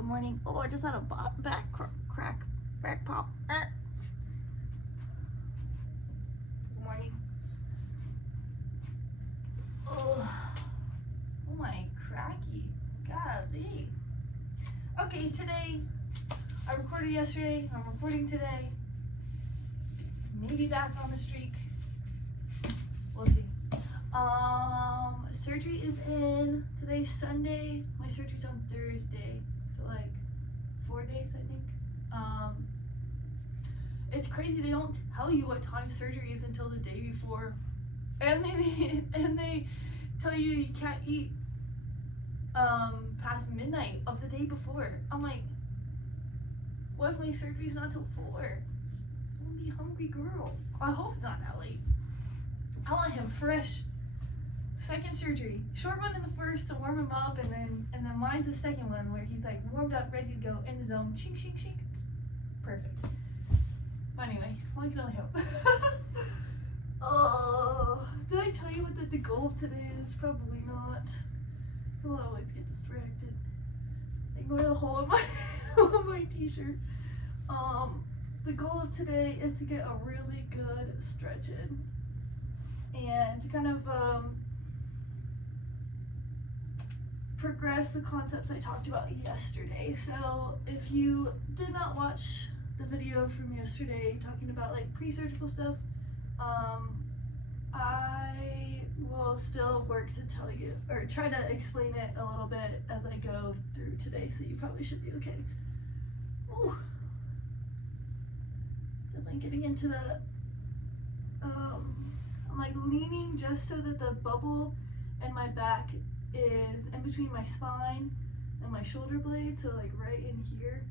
Good morning. Oh, I just had a back pop. Good morning. Oh my cracky. Golly. Okay, today, I recorded yesterday, I'm recording today. Maybe back on the streak. We'll see. Surgery is in. Today's Sunday. My surgery's on Thursday. So like 4 days, I think. It's crazy. They don't tell you what time surgery is until the day before, and they tell you can't eat past midnight of the day before. I'm like, what if my surgery's not till 4? I'm gonna be a hungry girl. I hope it's not that late. I want him fresh. Second surgery, short one in the first to warm him up, and then mine's the second one where he's like warmed up, ready to go in the zone. Shink, shink, shink. Perfect. But anyway, well, I can only hope. Oh, did I tell you what the goal of today is? Probably not. I'll always get distracted. Ignore the hole in my on my t-shirt. The goal of today is to get a really good stretch in and to kind of progress the concepts I talked about yesterday. So if you did not watch the video from yesterday talking about like pre-surgical stuff, I will still work to tell you or try to explain it a little bit as I go through today, so you probably should be okay. Ooh. Definitely getting into the I'm like leaning just so that the bubble in my back is in between my spine and my shoulder blade, so like right in here.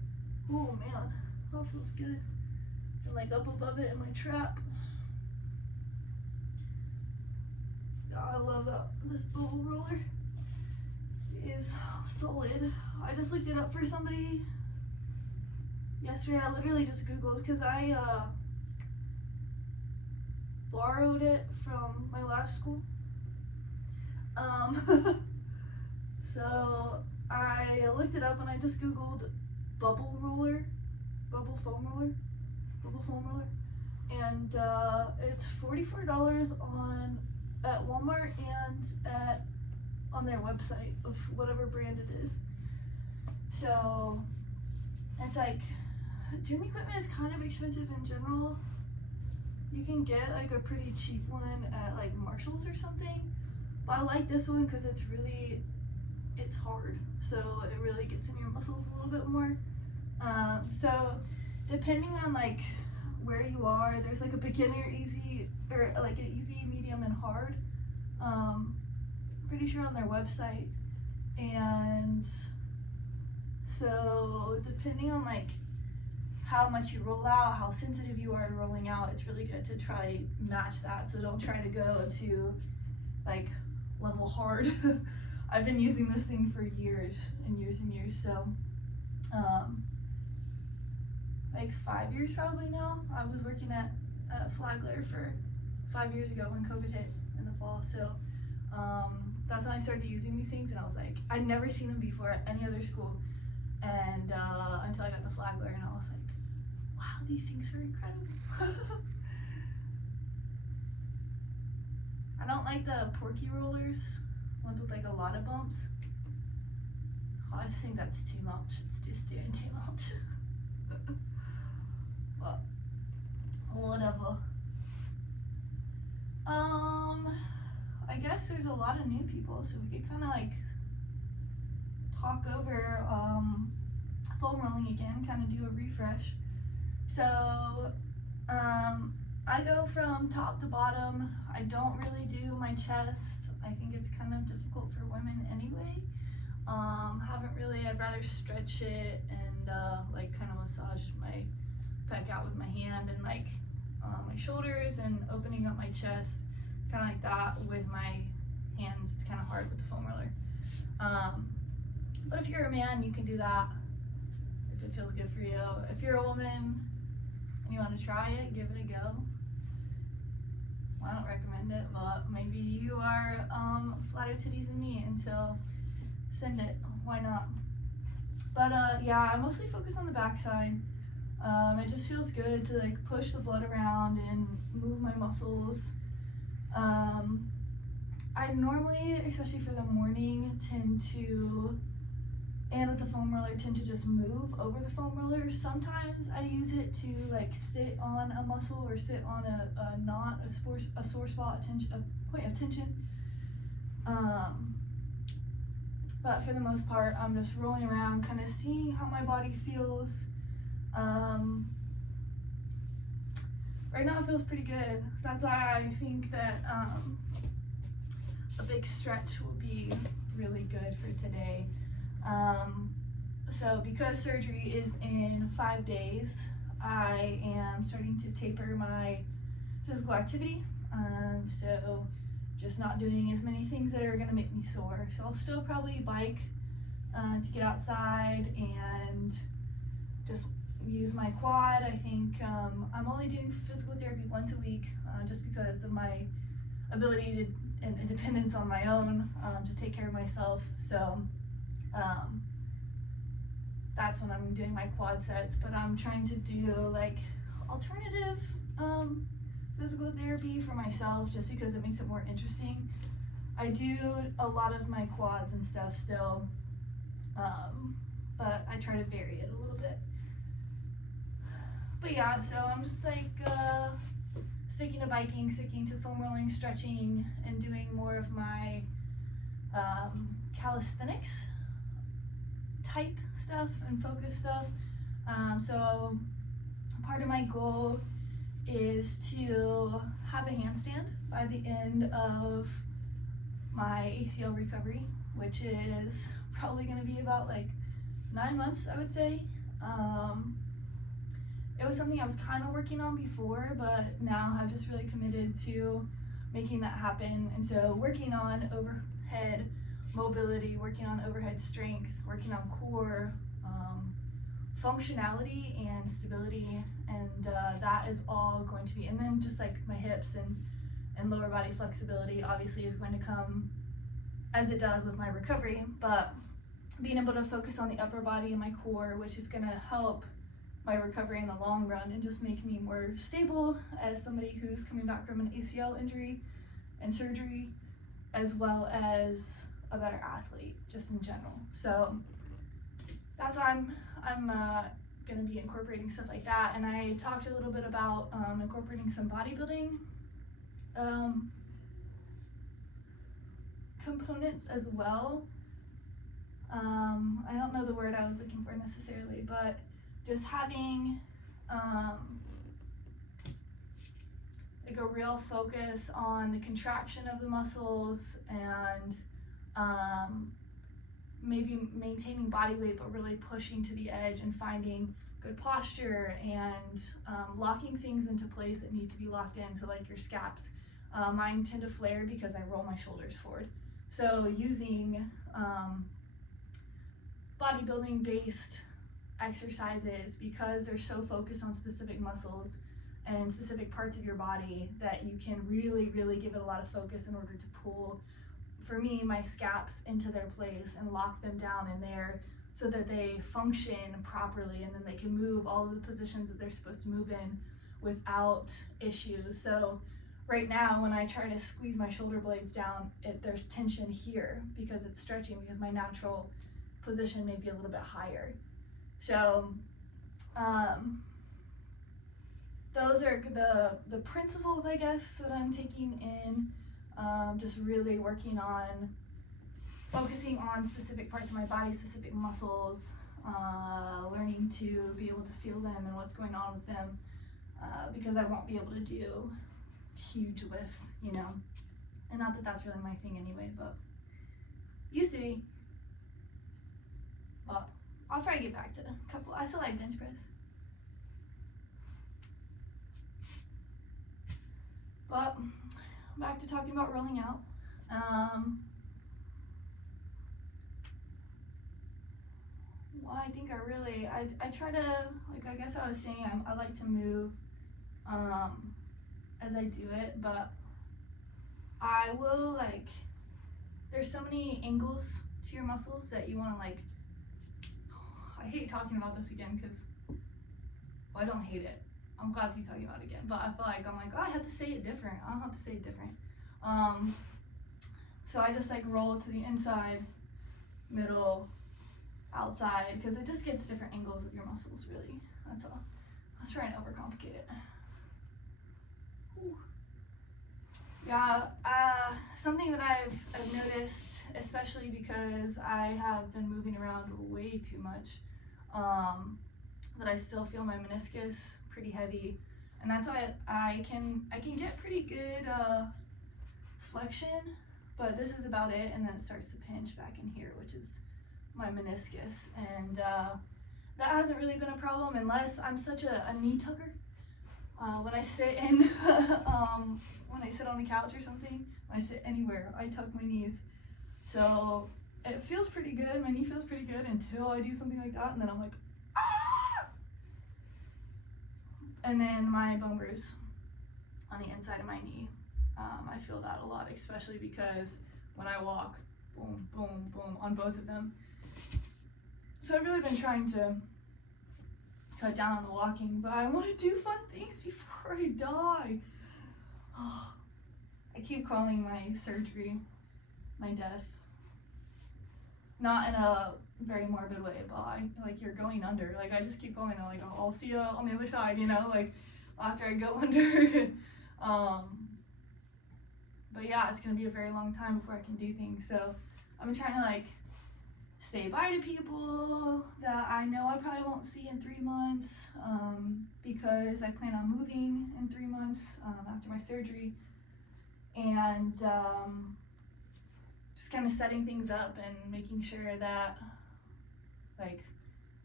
Oh man, that feels good. And like up above it in my trap. God, I love this bubble roller. It is solid. I just looked it up for somebody yesterday. I literally just Googled because I borrowed it from my last school. So I looked it up and I just Googled bubble roller, bubble foam roller, and it's $44 at Walmart and on their website of whatever brand it is. So it's like gym equipment is kind of expensive in general. You can get like a pretty cheap one at like Marshall's or something, but I like this one because it's hard, so it really gets in your muscles a little bit more. So depending on like where you are, there's like a beginner easy, or like an easy, medium, and hard. Pretty sure on their website. And so depending on like how much you roll out, how sensitive you are to rolling out, it's really good to try match that. So don't try to go to like level hard. I've been using this thing for years and years, so like 5 years probably now. I was working at Flagler for 5 years ago when COVID hit in the fall, so that's when I started using these things, and I was like, I'd never seen them before at any other school, and until I got the Flagler, and I was like, wow, these things are incredible. I don't like the porky rollers, ones with like a lot of bumps. I just think that's too much. It's just doing too much. But whatever. I guess there's a lot of new people, so we could kind of like talk over foam rolling again, kind of do a refresh. So I go from top to bottom. I don't really do my chest. I think it's kind of difficult for women anyway. Haven't really, I'd rather stretch it and like kind of massage my pec out with my hand, and like my shoulders and opening up my chest, kind of like that with my hands. It's kind of hard with the foam roller. But if you're a man, you can do that if it feels good for you. If you're a woman and you want to try it, give it a go. Well, I don't recommend it, but maybe you are flatter titties than me, and so send it. Why not? But yeah, I mostly focus on the backside. It just feels good to like push the blood around and move my muscles. I normally, especially for the morning, and with the foam roller, tend to just move over the foam roller. Sometimes I use it to like sit on a muscle or sit on a knot, a sore spot, a point of tension. But for the most part, I'm just rolling around, kind of seeing how my body feels. Right now it feels pretty good. That's why I think that a big stretch will be really good for today. So because surgery is in 5 days, I am starting to taper my physical activity. So just not doing as many things that are gonna make me sore. So I'll still probably bike to get outside and just use my quad. I think I'm only doing physical therapy once a week just because of my ability and independence on my own to take care of myself. So that's when I'm doing my quad sets, but I'm trying to do like alternative physical therapy for myself just because it makes it more interesting. I do a lot of my quads and stuff still, but I try to vary it a little bit. But yeah, so I'm just like sticking to biking, sticking to foam rolling, stretching, and doing more of my calisthenics type stuff and focus stuff. So part of my goal is to have a handstand by the end of my ACL recovery, which is probably going to be about like 9 months, I would say. It was something I was kind of working on before, but now I've just really committed to making that happen. And so working on overhead mobility, working on overhead strength, working on core functionality and stability, and that is all going to be, and then just like my hips and lower body flexibility obviously is going to come as it does with my recovery, but being able to focus on the upper body and my core, which is going to help my recovery in the long run and just make me more stable as somebody who's coming back from an ACL injury and surgery, as well as a better athlete just in general. So that's why I'm going to be incorporating stuff like that. And I talked a little bit about incorporating some bodybuilding components as well. I don't know the word I was looking for necessarily, but just having like a real focus on the contraction of the muscles and maybe maintaining body weight, but really pushing to the edge and finding good posture and locking things into place that need to be locked in. So like your scaps, mine tend to flare because I roll my shoulders forward. So using bodybuilding based exercises, because they're so focused on specific muscles and specific parts of your body, that you can really give it a lot of focus in order to pull, for me, my scaps into their place and lock them down in there so that they function properly, and then they can move all of the positions that they're supposed to move in without issues. So right now when I try to squeeze my shoulder blades down, there's tension here because it's stretching, because my natural position may be a little bit higher. So those are the principles, I guess, that I'm taking in, just really working on focusing on specific parts of my body, specific muscles, learning to be able to feel them and what's going on with them, because I won't be able to do huge lifts, you know, and not that that's really my thing anyway, but used to be. Well, I'll try to get back to a couple. I still like bench press. But back to talking about rolling out. Well, I think I try to, like, I guess I was saying, I like to move as I do it, but I will, like, there's so many angles to your muscles that you want to, like, I hate talking about this again because, well, I don't hate it. I'm glad to be talking about it again, but I feel like I have to say it different. I don't have to say it different. So I just like roll to the inside, middle, outside, because it just gets different angles of your muscles, really. That's all. I was trying to overcomplicate it. Ooh. Yeah, something that I've noticed, especially because I have been moving around way too much, that I still feel my meniscus pretty heavy, and that's why I can get pretty good flexion, but this is about it, and then it starts to pinch back in here, which is my meniscus, and that hasn't really been a problem unless I'm such a knee tucker. When I sit in, when I sit on the couch or something, when I sit anywhere, I tuck my knees. So it feels pretty good, my knee feels pretty good until I do something like that, and then I'm like, ah! And then my bone bruise on the inside of my knee. I feel that a lot, especially because when I walk, boom, boom, boom, on both of them. So I've really been trying to cut down on the walking, but I want to do fun things before I die. Oh, I keep calling my surgery my death. Not in a very morbid way, but like you're going under. Like I just keep calling it like, I'll see you on the other side, you know, like after I go under. But yeah, it's gonna be a very long time before I can do things. So I'm trying to like say bye to people that I know I probably won't see in 3 months, because I plan on moving in 3 months after my surgery, and just kind of setting things up and making sure that like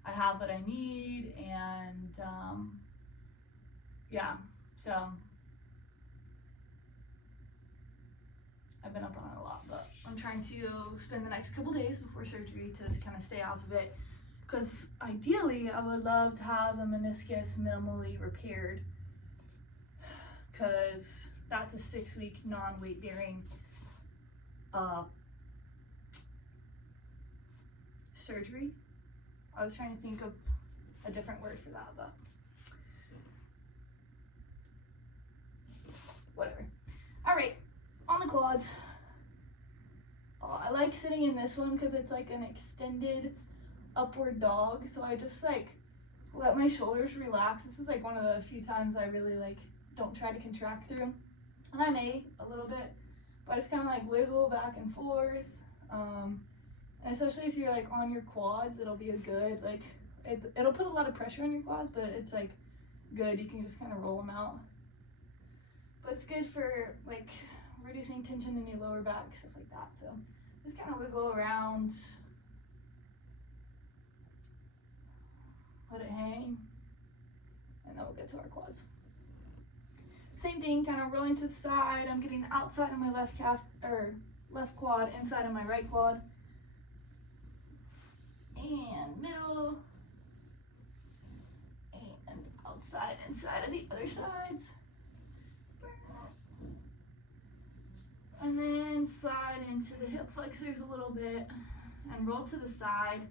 I have what I need, and yeah, so I've been up on it a lot, but I'm trying to spend the next couple days before surgery to kind of stay off of it, because ideally I would love to have the meniscus minimally repaired, because that's a 6-week non-weight bearing surgery. I was trying to think of a different word for that, but whatever. All right. On the quads, I like sitting in this one because it's like an extended upward dog, so I just like let my shoulders relax. This is like one of the few times I really like don't try to contract through, and I may a little bit, but I just kind of like wiggle back and forth, and especially if you're like on your quads, it'll be a good like it'll put a lot of pressure on your quads, but it's like good, you can just kind of roll them out, but it's good for like reducing tension in your lower back, stuff like that. So just kind of wiggle around, let it hang, and then we'll get to our quads. Same thing, kind of rolling to the side. I'm getting the outside of my left calf or left quad inside of my right quad, and middle, and outside inside of the other sides. And then slide into the hip flexors a little bit and roll to the side.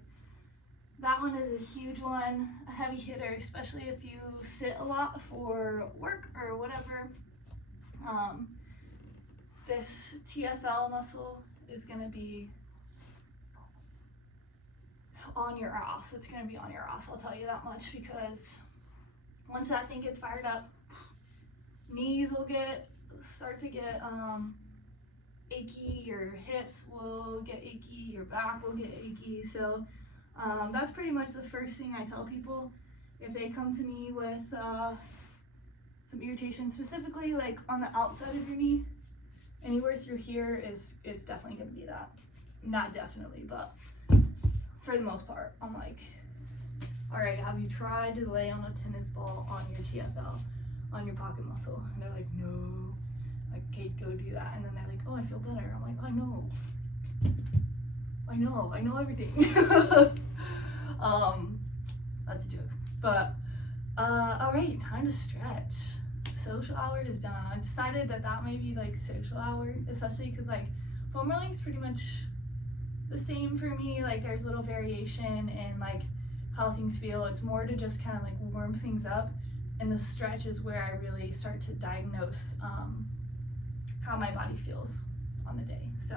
That one is a huge one, a heavy hitter, especially if you sit a lot for work or whatever. This TFL muscle is gonna be on your ass. It's gonna be on your ass, I'll tell you that much, because once that thing gets fired up, knees will start to get achy, your hips will get achy, your back will get achy. So that's pretty much the first thing I tell people if they come to me with some irritation, specifically like on the outside of your knee. Anywhere through here is definitely going to be that. Not definitely, but for the most part, I'm like, all right, have you tried to lay on a tennis ball on your TFL, on your pocket muscle? And they're like, no. Like, okay, go do that. And then they're like, oh, I feel better. I'm like, I know everything. That's a joke. But all right, time to stretch. Social hour is done. I decided that may be like social hour, especially because like foam rolling is pretty much the same for me. Like there's a little variation in like how things feel. It's more to just kind of like warm things up, and the stretch is where I really start to diagnose how my body feels on the day. So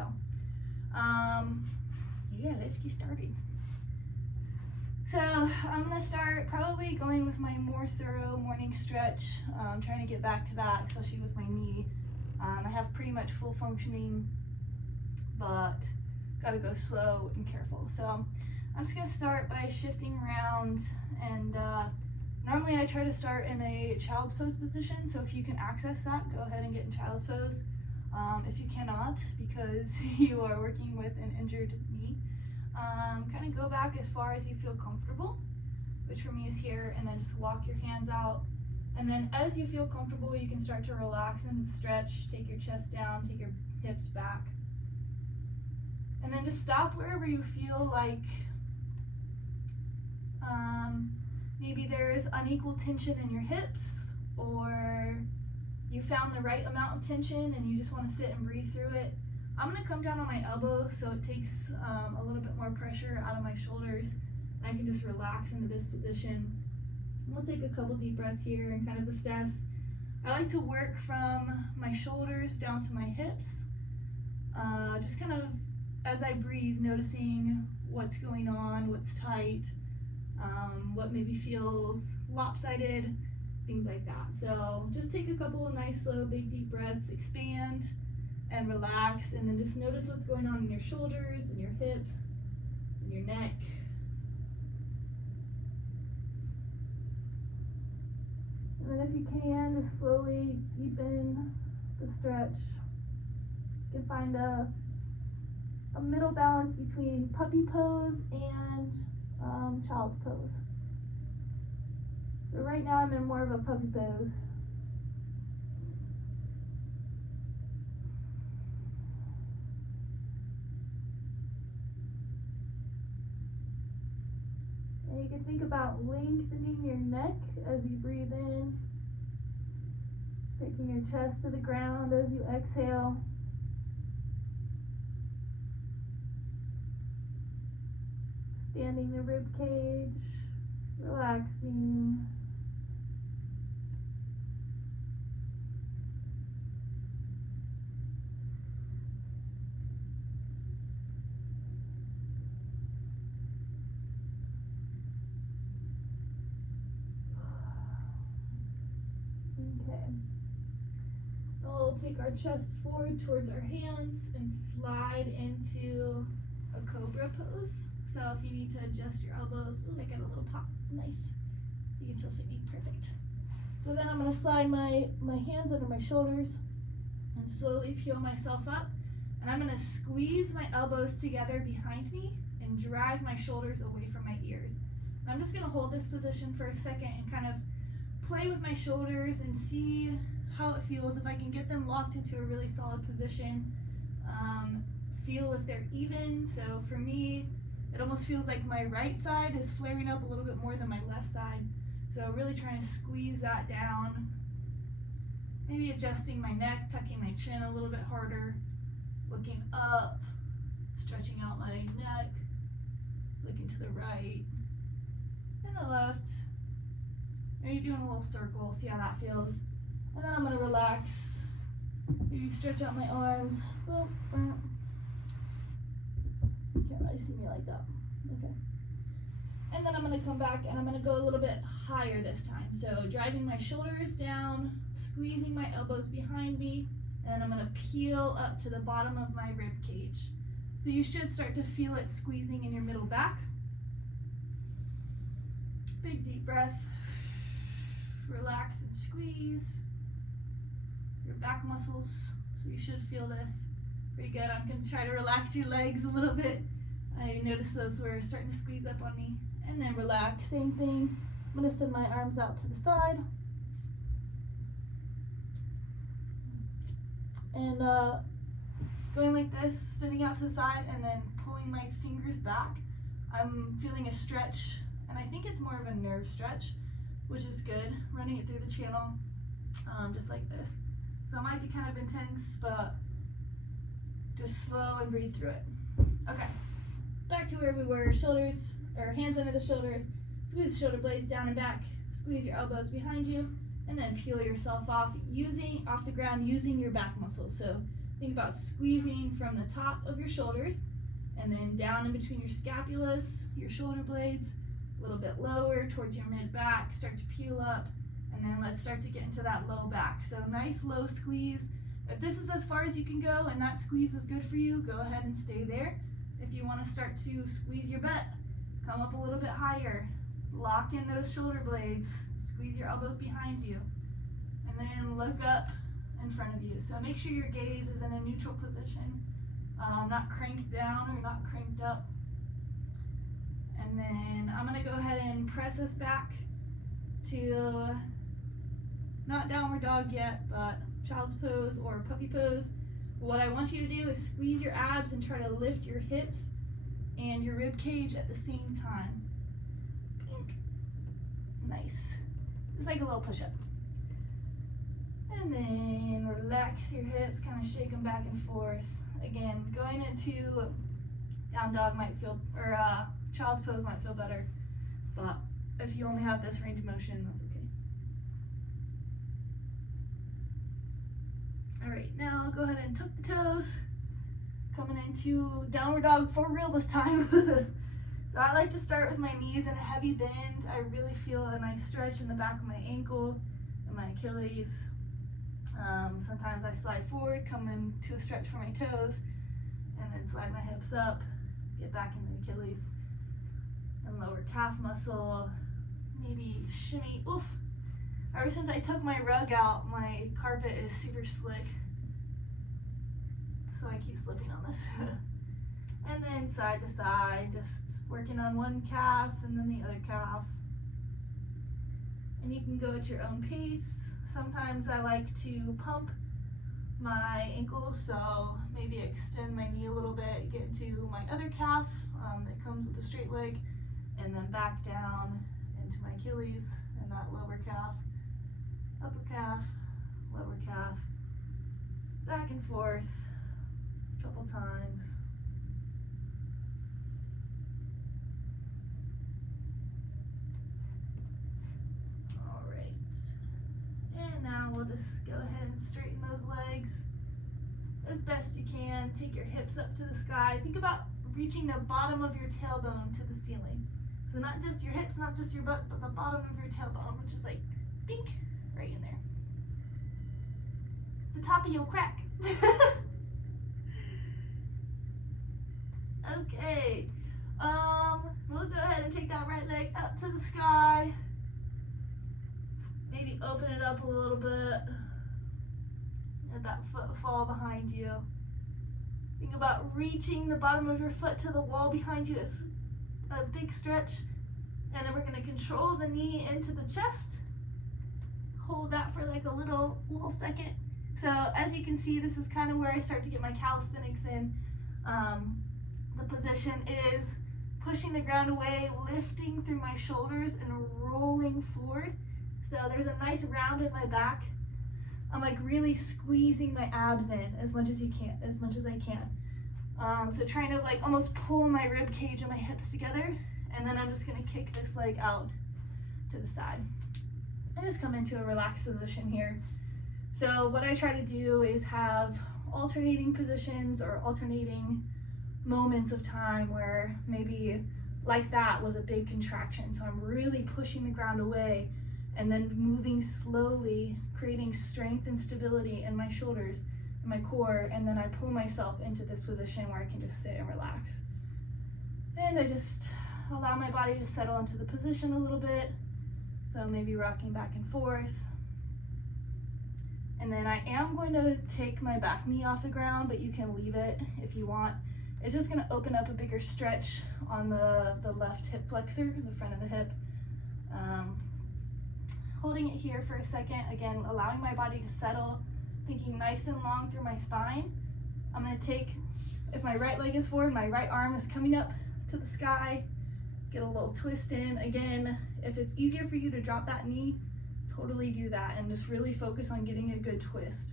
yeah, let's get started. So I'm gonna start probably going with my more thorough morning stretch. Trying to get back to that, especially with my knee. I have pretty much full functioning, but gotta go slow and careful. So I'm just gonna start by shifting around, and normally I try to start in a child's pose position. So if you can access that, go ahead and get in child's pose. If you cannot, because you are working with an injured knee, kind of go back as far as you feel comfortable, which for me is here, and then just walk your hands out. And then as you feel comfortable, you can start to relax and stretch, take your chest down, take your hips back. And then just stop wherever you feel like maybe there's unequal tension in your hips, or you found the right amount of tension and you just want to sit and breathe through it. I'm going to come down on my elbow so it takes a little bit more pressure out of my shoulders. I can just relax into this position. We'll take a couple deep breaths here and kind of assess. I like to work from my shoulders down to my hips. Just kind of as I breathe, noticing what's going on, what's tight, what maybe feels lopsided, things like that. So just take a couple of nice, slow, big, deep breaths, expand and relax, and then just notice what's going on in your shoulders, and your hips, and your neck. And then if you can, just slowly deepen the stretch. You can find a middle balance between puppy pose and child's pose. So right now I'm in more of a puppy pose. And you can think about lengthening your neck as you breathe in, taking your chest to the ground as you exhale. Expanding the rib cage, relaxing. Okay. We'll take our chest forward towards our hands and slide into a cobra pose. So if you need to adjust your elbows, ooh, I got a little pop, nice. You can still see me, perfect. So then I'm gonna slide my hands under my shoulders and slowly peel myself up. And I'm gonna squeeze my elbows together behind me and drive my shoulders away from my ears. And I'm just gonna hold this position for a second and kind of play with my shoulders and see how it feels. If I can get them locked into a really solid position, feel if they're even. So for me, it almost feels like my right side is flaring up a little bit more than my left side. So really trying to squeeze that down. Maybe adjusting my neck, tucking my chin a little bit harder, looking up, stretching out my neck, looking to the right and the left. Maybe doing a little circle, see how that feels. And then I'm gonna relax. Maybe stretch out my arms. Oh, you can't really see me like that. Okay. And then I'm gonna come back and I'm gonna go a little bit higher this time. So driving my shoulders down, squeezing my elbows behind me, and then I'm gonna peel up to the bottom of my rib cage. So you should start to feel it squeezing in your middle back. Big deep breath. Relax and squeeze your back muscles. So you should feel this pretty good. I'm gonna try to relax your legs a little bit. I noticed those were starting to squeeze up on me. And then relax, same thing. I'm gonna send my arms out to the side. And going like this, sending out to the side, and then pulling my fingers back. I'm feeling a stretch, and I think it's more of a nerve stretch, which is good, running it through the channel, just like this. So it might be kind of intense, but just slow and breathe through it. Okay, back to where we were, shoulders, or hands under the shoulders, Squeeze the shoulder blades down and back. Squeeze your elbows behind you, and then peel yourself off off the ground using your back muscles. So think about squeezing from the top of your shoulders and then down in between your scapulas, your shoulder blades, a little bit lower towards your mid back. Start to peel up, and then let's start to get into that low back. So nice low squeeze. If this is as far as you can go and that squeeze is good for you, go ahead and stay there. If you want to start to squeeze your butt, come up a little bit higher. Lock in those shoulder blades, squeeze your elbows behind you, and then look up in front of you. So make sure your gaze is in a neutral position, not cranked down or not cranked up. And then I'm gonna go ahead and press us back to not downward dog yet, but child's pose or puppy pose. What I want you to do is squeeze your abs and try to lift your hips and your rib cage at the same time. Nice. It's like a little push-up. And then relax your hips, kind of shake them back and forth. Again, going into down dog might feel, or child's pose might feel better, but if you only have this range of motion, that's okay. All right, now I'll go ahead and tuck the toes. Coming into downward dog for real this time. So I like to start with my knees in a heavy bend. I really feel a nice stretch in the back of my ankle and my Achilles. Sometimes I slide forward, come into a stretch for my toes, and then slide my hips up, get back into the Achilles and lower calf muscle. Maybe shimmy. Oof. Ever since I took my rug out, my carpet is super slick. So I keep slipping on this. And then side to side, just working on one calf and then the other calf. And you can go at your own pace. Sometimes I like to pump my ankles, so maybe extend my knee a little bit, get to my other calf that comes with a straight leg, and then back down into my Achilles and that lower calf, upper calf, lower calf, back and forth a couple times. Now we'll just go ahead and straighten those legs as best you can. Take your hips up to the sky. Think about reaching the bottom of your tailbone to the ceiling. So not just your hips, not just your butt, but the bottom of your tailbone, which is like bink, right in there. The top of your crack. Okay. We'll go ahead and take that right leg up to the sky. Maybe open it up a little bit. Let that foot fall behind you. Think about reaching the bottom of your foot to the wall behind you. It's a big stretch. And then we're going to control the knee into the chest. Hold that for like a little second. So as you can see, this is kind of where I start to get my calisthenics in. The position is pushing the ground away, lifting through my shoulders and rolling forward. So there's a nice round in my back. I'm like really squeezing my abs in as much as I can. So trying to like almost pull my rib cage and my hips together, and then I'm just gonna kick this leg out to the side. And just come into a relaxed position here. So what I try to do is have alternating positions or alternating moments of time where maybe like that was a big contraction. So I'm really pushing the ground away and then moving slowly, creating strength and stability in my shoulders and my core, and then I pull myself into this position where I can just sit and relax. And I just allow my body to settle into the position a little bit. So maybe rocking back and forth. And then I am going to take my back knee off the ground, but you can leave it if you want. It's just gonna open up a bigger stretch on the left hip flexor, the front of the hip. Holding it here for a second, again, allowing my body to settle, thinking nice and long through my spine. I'm gonna take, if my right leg is forward, my right arm is coming up to the sky, get a little twist in. Again, if it's easier for you to drop that knee, totally do that and just really focus on getting a good twist.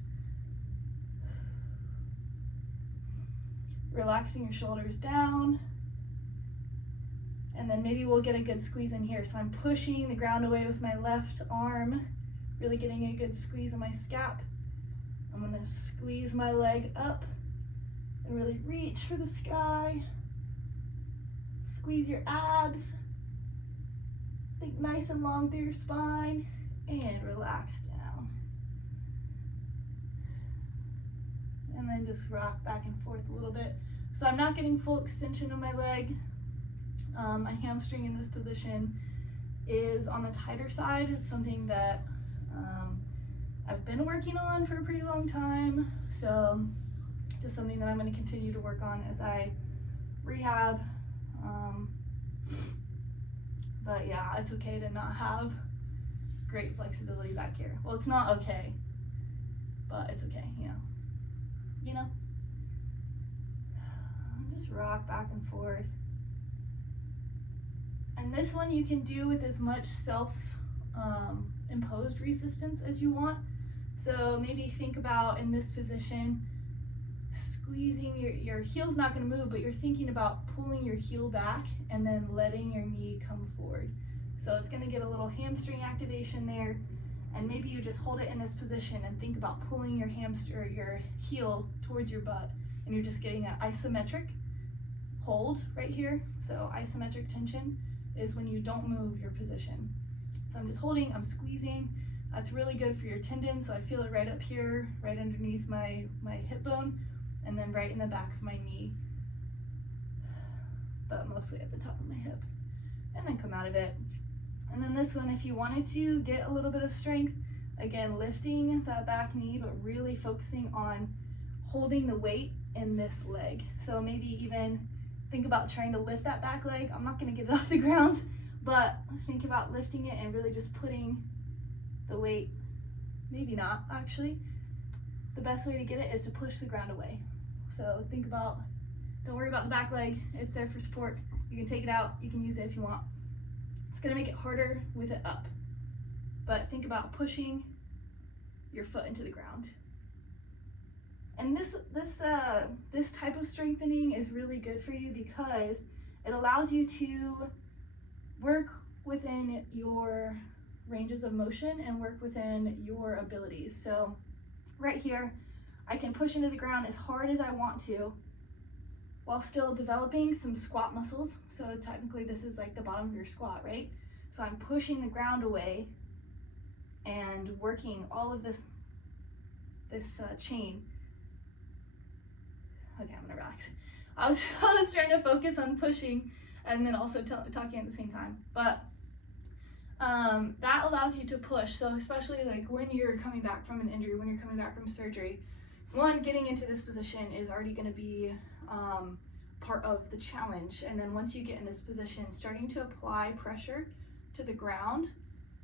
Relaxing your shoulders down. And then maybe we'll get a good squeeze in here. So I'm pushing the ground away with my left arm, really getting a good squeeze in my scap. I'm gonna squeeze my leg up and really reach for the sky. Squeeze your abs. Think nice and long through your spine and relax down. And then just rock back and forth a little bit. So I'm not getting full extension of my leg. My hamstring in this position is on the tighter side. It's something that I've been working on for a pretty long time. So just something that I'm going to continue to work on as I rehab. But yeah, it's okay to not have great flexibility back here. Well, it's not okay, but it's okay, you know? Just rock back and forth. And this one you can do with as much self-imposed resistance as you want. So maybe think about in this position, squeezing your heel's not going to move, but you're thinking about pulling your heel back and then letting your knee come forward. So it's going to get a little hamstring activation there, and maybe you just hold it in this position and think about pulling your heel towards your butt, and you're just getting an isometric hold right here. So isometric tension is when you don't move your position. So I'm just holding, I'm squeezing. That's really good for your tendons. So I feel it right up here, right underneath my hip bone, and then right in the back of my knee, but mostly at the top of my hip. And then come out of it. And then this one, if you wanted to get a little bit of strength, again, lifting that back knee, but really focusing on holding the weight in this leg. So maybe even think about trying to lift that back leg. I'm not gonna get it off the ground, but think about lifting it and really just putting the weight, maybe not actually. The best way to get it is to push the ground away. So think about, don't worry about the back leg, it's there for support. You can take it out, you can use it if you want. It's gonna make it harder with it up, but think about pushing your foot into the ground. And this type of strengthening is really good for you because it allows you to work within your ranges of motion and work within your abilities. So right here, I can push into the ground as hard as I want to while still developing some squat muscles. So technically this is like the bottom of your squat, right? So I'm pushing the ground away and working all of this chain. Okay, I'm gonna relax. I was trying to focus on pushing and then also talking at the same time. But that allows you to push. So especially like when you're coming back from an injury, when you're coming back from surgery, one, getting into this position is already gonna be part of the challenge. And then once you get in this position, starting to apply pressure to the ground,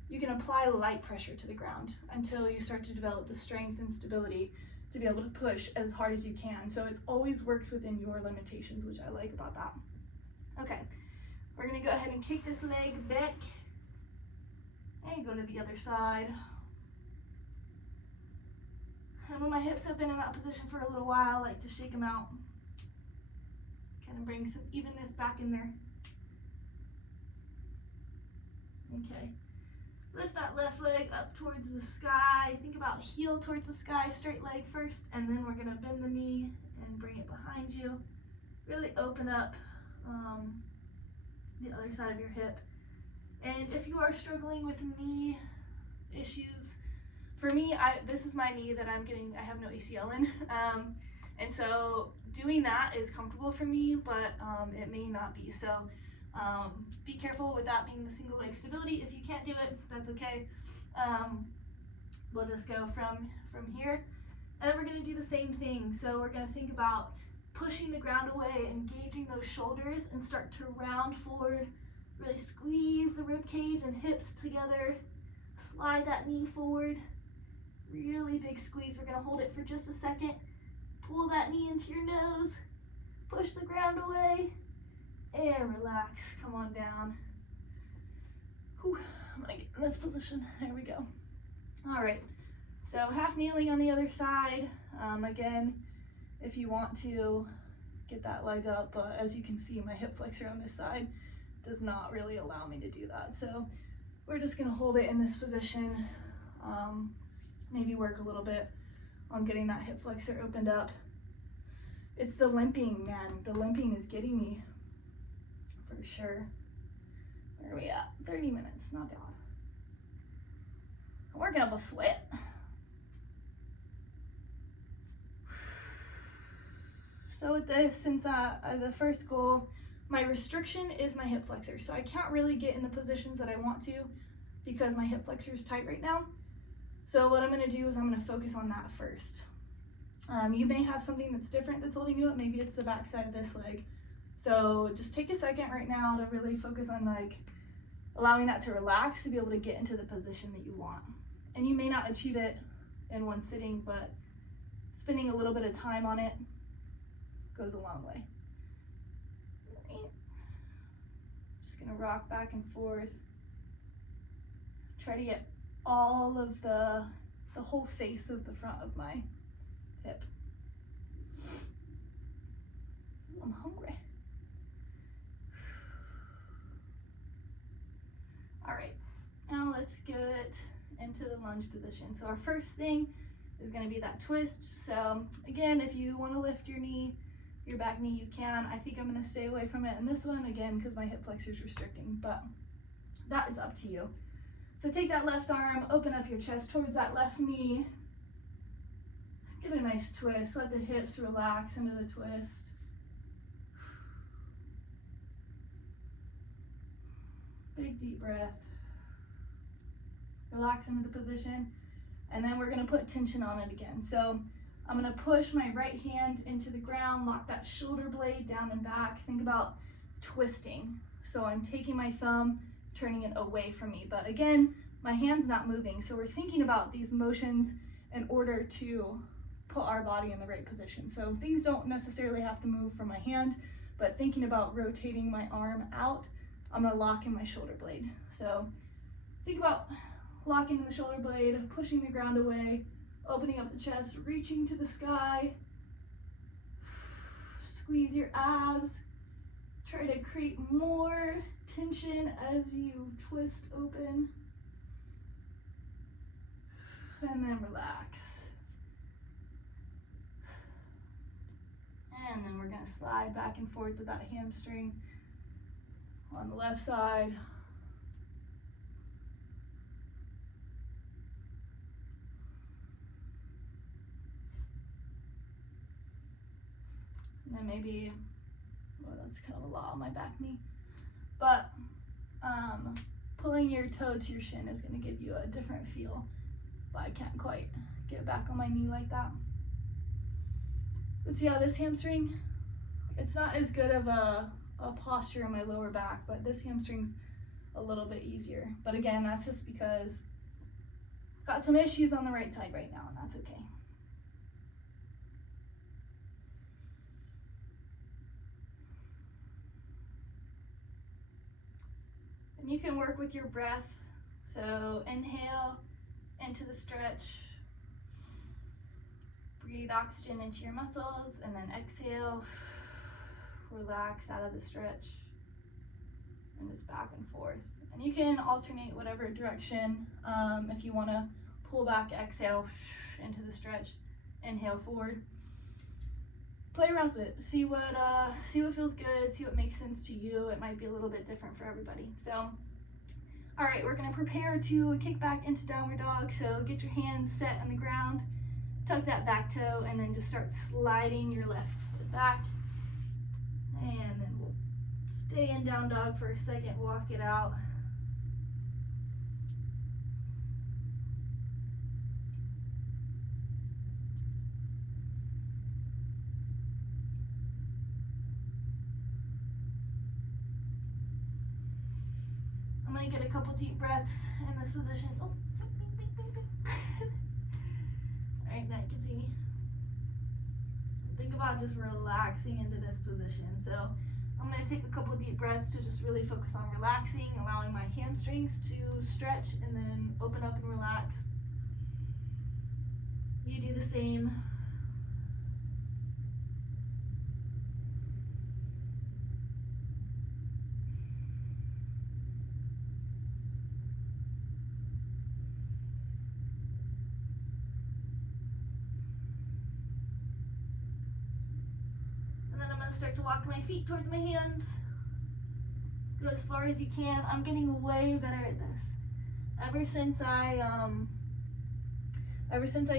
you can apply light pressure to the ground until you start to develop the strength and stability to be able to push as hard as you can. So it always works within your limitations, which I like about that. Okay, we're gonna go ahead and kick this leg back and go to the other side. And when my hips have been in that position for a little while, I like to shake them out. Kind of bring some evenness back in there. Okay. Lift that left leg up towards the sky. Think about heel towards the sky, straight leg first, and then we're gonna bend the knee and bring it behind you. Really open up the other side of your hip. And if you are struggling with knee issues, for me, this is my knee that I have no ACL in. And so doing that is comfortable for me, but it may not be. So be careful with that being the single leg stability. If you can't do it, that's okay. We'll just go from here. And then we're gonna do the same thing. So we're gonna think about pushing the ground away, engaging those shoulders, and start to round forward. Really squeeze the rib cage and hips together. Slide that knee forward. Really big squeeze. We're gonna hold it for just a second. Pull that knee into your nose. Push the ground away. And relax, come on down. Whew, I'm gonna get in this position, there we go. All right, so half kneeling on the other side. Again, if you want to get that leg up, as you can see, my hip flexor on this side does not really allow me to do that. So we're just gonna hold it in this position. Maybe work a little bit on getting that hip flexor opened up. It's the limping, man. The limping is getting me for sure. Where are we at? 30 minutes, not bad. I'm working up a sweat. So with this, since the first goal, my restriction is my hip flexor. So I can't really get in the positions that I want to because my hip flexor is tight right now. So what I'm gonna do is I'm gonna focus on that first. You may have something that's different that's holding you up. Maybe it's the back side of this leg. So just take a second right now to really focus on like allowing that to relax to be able to get into the position that you want. And you may not achieve it in one sitting, but spending a little bit of time on it goes a long way. Just gonna rock back and forth. Try to get all of the whole face of the front of my hip. I'm hungry. All right, now let's get into the lunge position. So our first thing is gonna be that twist. So again, if you wanna lift your knee, your back knee, you can. I think I'm gonna stay away from it in this one, again, because my hip flexor is restricting, but that is up to you. So take that left arm, open up your chest towards that left knee. Get a nice twist, let the hips relax into the twist. Big deep breath. Relax into the position, and then we're gonna put tension on it again. So I'm gonna push my right hand into the ground, lock that shoulder blade down and back. Think about twisting. So I'm taking my thumb, turning it away from me. But again, my hand's not moving. So we're thinking about these motions in order to put our body in the right position. So things don't necessarily have to move from my hand, but thinking about rotating my arm out, I'm gonna lock in my shoulder blade. So think about locking in the shoulder blade, pushing the ground away, opening up the chest, reaching to the sky. Squeeze your abs. Try to create more tension as you twist open. And then relax. And then we're gonna slide back and forth with that hamstring on the left side. And then maybe, well, that's kind of a lot on my back knee, but pulling your toe to your shin is gonna give you a different feel, but I can't quite get back on my knee like that. But see how this hamstring, it's not as good of a posture in my lower back, but this hamstring's a little bit easier. But again, that's just because I've got some issues on the right side right now, and that's okay. And you can work with your breath. So inhale into the stretch. Breathe oxygen into your muscles, and then exhale. Relax out of the stretch. And just back and forth. And you can alternate whatever direction. If you want to pull back, exhale into the stretch. Inhale forward. Play around with it. See what feels good. See what makes sense to you. It might be a little bit different for everybody. So, all right, we're gonna prepare to kick back into downward dog. So get your hands set on the ground. Tuck that back toe, and then just start sliding your left foot back. And then we'll stay in down dog for a second. Walk it out. I'm gonna get a couple deep breaths in this position. Oh. Alright, now you can see. Think about just relaxing into this position. So I'm gonna take a couple deep breaths to just really focus on relaxing, allowing my hamstrings to stretch and then open up and relax. You do the same. gonna start to walk my feet towards my hands. Go as far as you can. I'm getting way better at this. Ever since I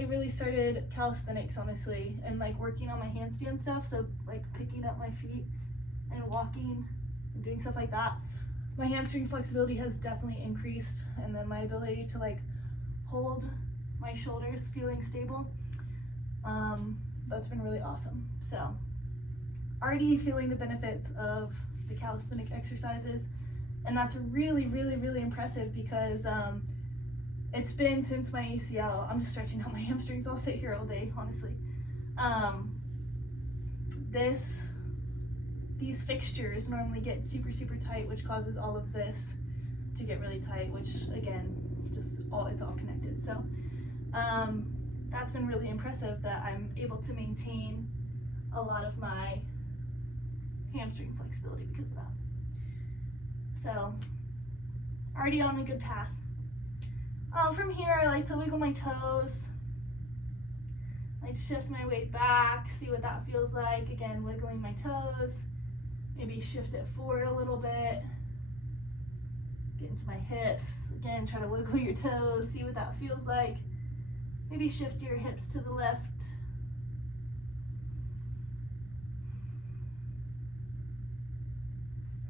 really started calisthenics, honestly, and like working on my handstand stuff, so like picking up my feet and walking and doing stuff like that, my hamstring flexibility has definitely increased, and then my ability to like hold my shoulders feeling stable, that's been really awesome. So already feeling the benefits of the calisthenic exercises, and that's really, really, really impressive because it's been since my ACL. I'm just stretching out my hamstrings. I'll sit here all day, honestly. These fixtures normally get super, super tight, which causes all of this to get really tight, which again, it's all connected. So that's been really impressive that I'm able to maintain a lot of my hamstring flexibility because of that. So already on a good path. From here, I like to wiggle my toes. I like to shift my weight back, see what that feels like. Again, wiggling my toes. Maybe shift it forward a little bit. Get into my hips. Again, try to wiggle your toes, see what that feels like. Maybe shift your hips to the left.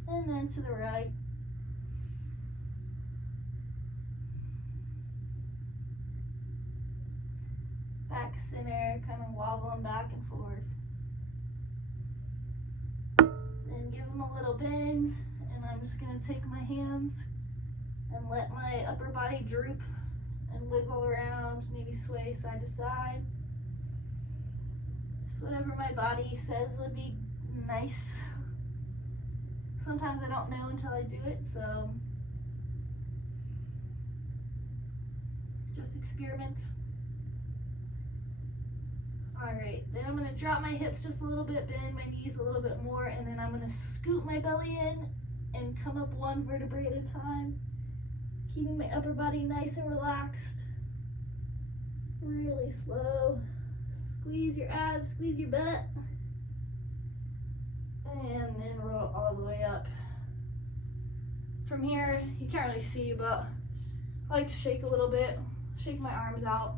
And then to the right. Back center, kind of wobbling back and forth. Then give them a little bend, and I'm just gonna take my hands and let my upper body droop and wiggle around, maybe sway side to side. Just whatever my body says would be nice. Sometimes I don't know until I do it, so just experiment. All right, then I'm gonna drop my hips just a little bit, bend my knees a little bit more, and then I'm gonna scoot my belly in and come up one vertebrae at a time, keeping my upper body nice and relaxed. Really slow. Squeeze your abs, squeeze your butt. And then roll all the way up. From here, you can't really see, but I like to shake a little bit, shake my arms out,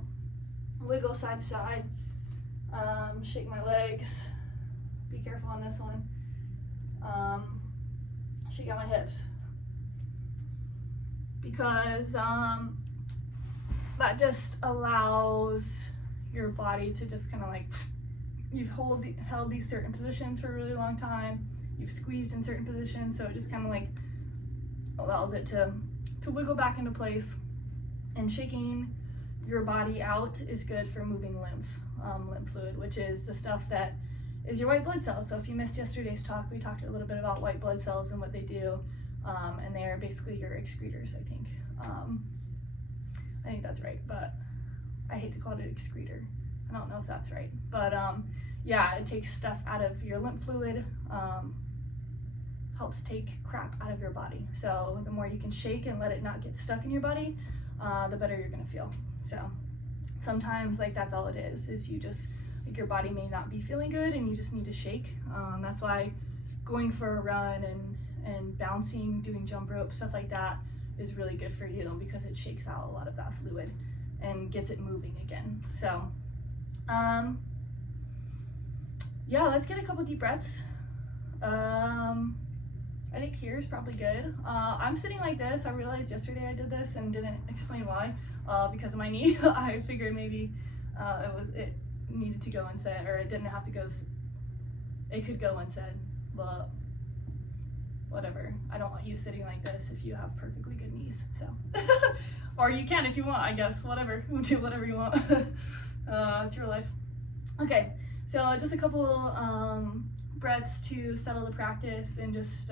wiggle side to side. Shake my legs, be careful on this one. Shake out my hips, because that just allows your body to just kind of like, you've held these certain positions for a really long time, you've squeezed in certain positions, so it just kind of like allows it to wiggle back into place. And shaking your body out is good for moving lymph fluid, which is the stuff that is your white blood cells. So if you missed yesterday's talk, we talked a little bit about white blood cells and what they do, and they are basically your excretors, I think. I think that's right, but I hate to call it an excretor. I don't know if that's right, but yeah, it takes stuff out of your lymph fluid, helps take crap out of your body. So the more you can shake and let it not get stuck in your body, the better you're gonna feel. So sometimes like that's all it is you just, like your body may not be feeling good and you just need to shake. That's why going for a run and bouncing, doing jump rope, stuff like that is really good for you, because it shakes out a lot of that fluid and gets it moving again. So yeah, let's get a couple deep breaths. I think here is probably good. I'm sitting like this. I realized yesterday I did this and didn't explain why, because of my knee. I figured maybe it needed to go unsaid, or it didn't have to go, it could go unsaid, but whatever. I don't want you sitting like this if you have perfectly good knees, so. Or you can if you want, I guess, whatever. Do whatever you want. It's your life. Okay, so just a couple breaths to settle the practice and just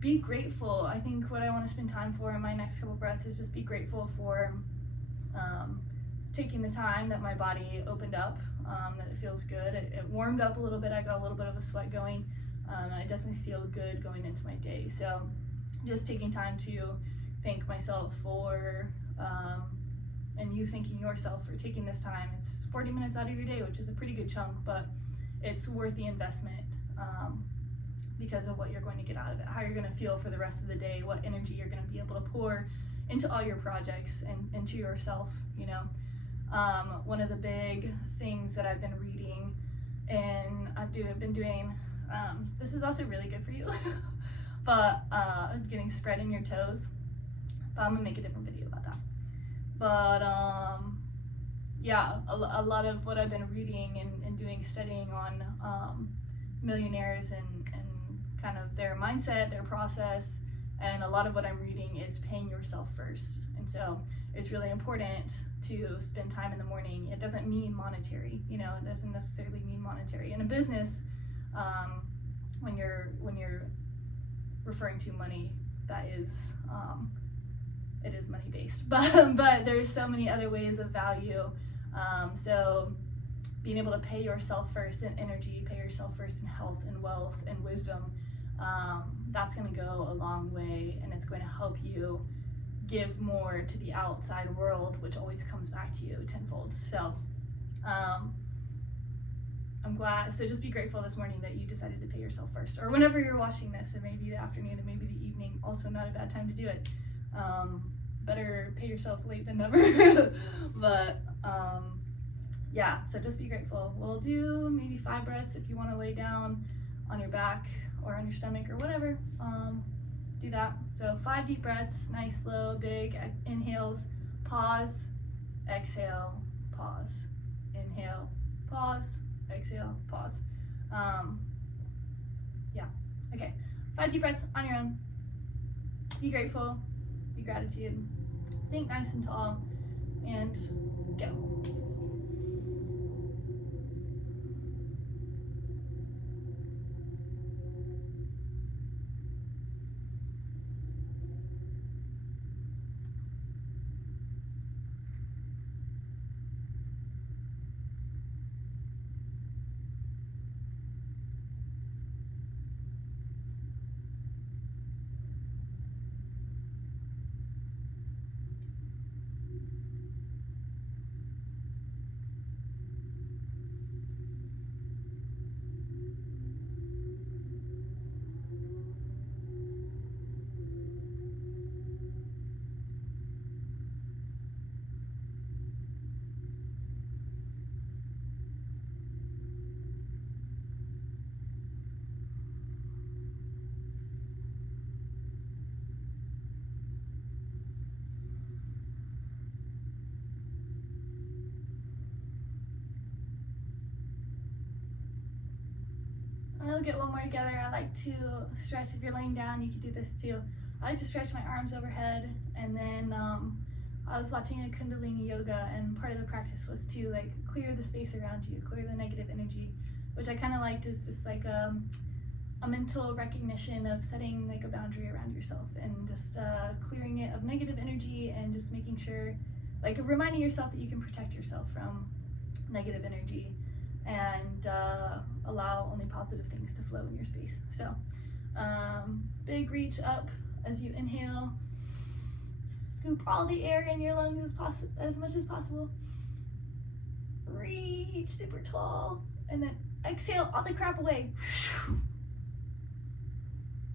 be grateful. I think what I want to spend time for in my next couple breaths is just be grateful for taking the time that my body opened up, that it feels good. It warmed up a little bit. I got a little bit of a sweat going, and I definitely feel good going into my day. So just taking time to thank myself for, and you thanking yourself for taking this time. It's 40 minutes out of your day, which is a pretty good chunk, but it's worth the investment because of what you're going to get out of it, how you're going to feel for the rest of the day, what energy you're going to be able to pour into all your projects and into yourself, you know. One of the big things that I've been reading and I've been doing, this is also really good for you, but getting spread in your toes. But I'm gonna make a different video about that. But yeah, a lot of what I've been reading and doing, studying on millionaires and kind of their mindset, their process, and a lot of what I'm reading is paying yourself first. And so it's really important to spend time in the morning. It doesn't mean monetary, you know, it doesn't necessarily mean monetary. In a business, when you're referring to money, that is, it is money based, but there's so many other ways of value. So being able to pay yourself first in energy, pay yourself first in health and wealth and wisdom, that's going to go a long way, and it's going to help you give more to the outside world, which always comes back to you tenfold. So I'm glad. So just be grateful this morning that you decided to pay yourself first, or whenever you're watching this. It may be the afternoon, it may be the evening. Also not a bad time to do it. Better pay yourself late than never. But yeah, so just be grateful. We'll do maybe 5 breaths if you want to lay down on your back or on your stomach or whatever. Do that. So 5 deep breaths, nice, slow, big inhales, pause, exhale, pause, inhale, pause, exhale, pause. Yeah, okay. 5 deep breaths on your own. Be grateful, be gratitude, think nice and tall, and go. And we'll get one more together. I like to stretch. If you're laying down, you can do this too. I like to stretch my arms overhead, and then I was watching a Kundalini yoga, and part of the practice was to like clear the space around you, clear the negative energy, which I kind of liked. Is just like a mental recognition of setting like a boundary around yourself and just clearing it of negative energy, and just making sure, like reminding yourself that you can protect yourself from negative energy and allow only positive things to flow in your space. So big reach up as you inhale, scoop all the air in your lungs as much as possible, reach super tall, and then exhale all the crap away.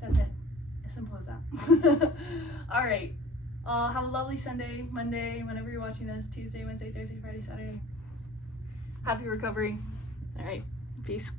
That's it, as simple as that. All right, have a lovely Sunday, Monday, whenever you're watching this, Tuesday, Wednesday, Thursday, Friday, Saturday. Happy recovery. All right, peace.